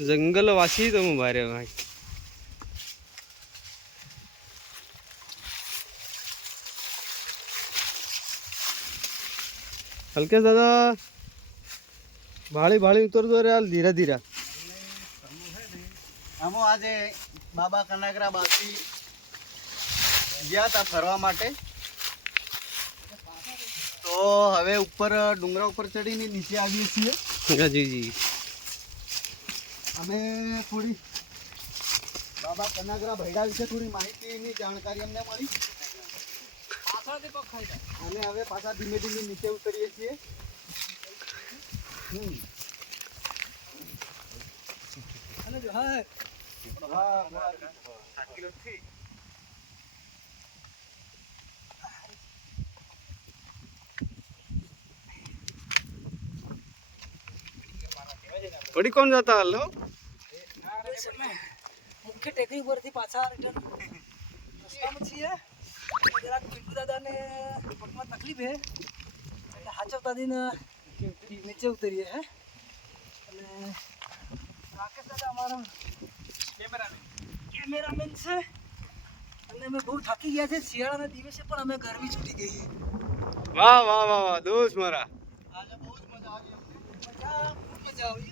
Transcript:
जंगलवासी तो मुबारे भाई हल्के दादा भाड़ी भाड़ी उतर दो यार धीरे धीरे हम आज बाबा कनागरा बासी गया था फरवा माटे तो हवे ऊपर डूंगरा ऊपर चढ़ीने नीचे आવીએ છીએ जी जी અમે થોડી બાબા કનાગરા ભૈડા વિશે થોડી માહિતીની જાણકારી અમને મળી અને હવે પાછા ધીમે ધીમે નીચે ઉતરીએ છીએ અને જો હા હા 7 કિલો થી पड़ी कौन जाता है लो मुख्य टेकरी पर थी पाछा रिटर्न रस्ता में छिए जरा पिंटू दादा ने पगमा तकलीफ है એટલે હાચવતા દીને નીચે ઉતરીએ હે અને રાકેશ દાદા અમારા કેમેરામેન છે અને અમે બહુ થાકી ગયા છે શિયાળાના દિવસે પણ અમે ગરમી છૂટી ગઈ છે वाह वाह वाह वाह दोस्त मारा આજે બહુ જ મજા આવી મજા આવી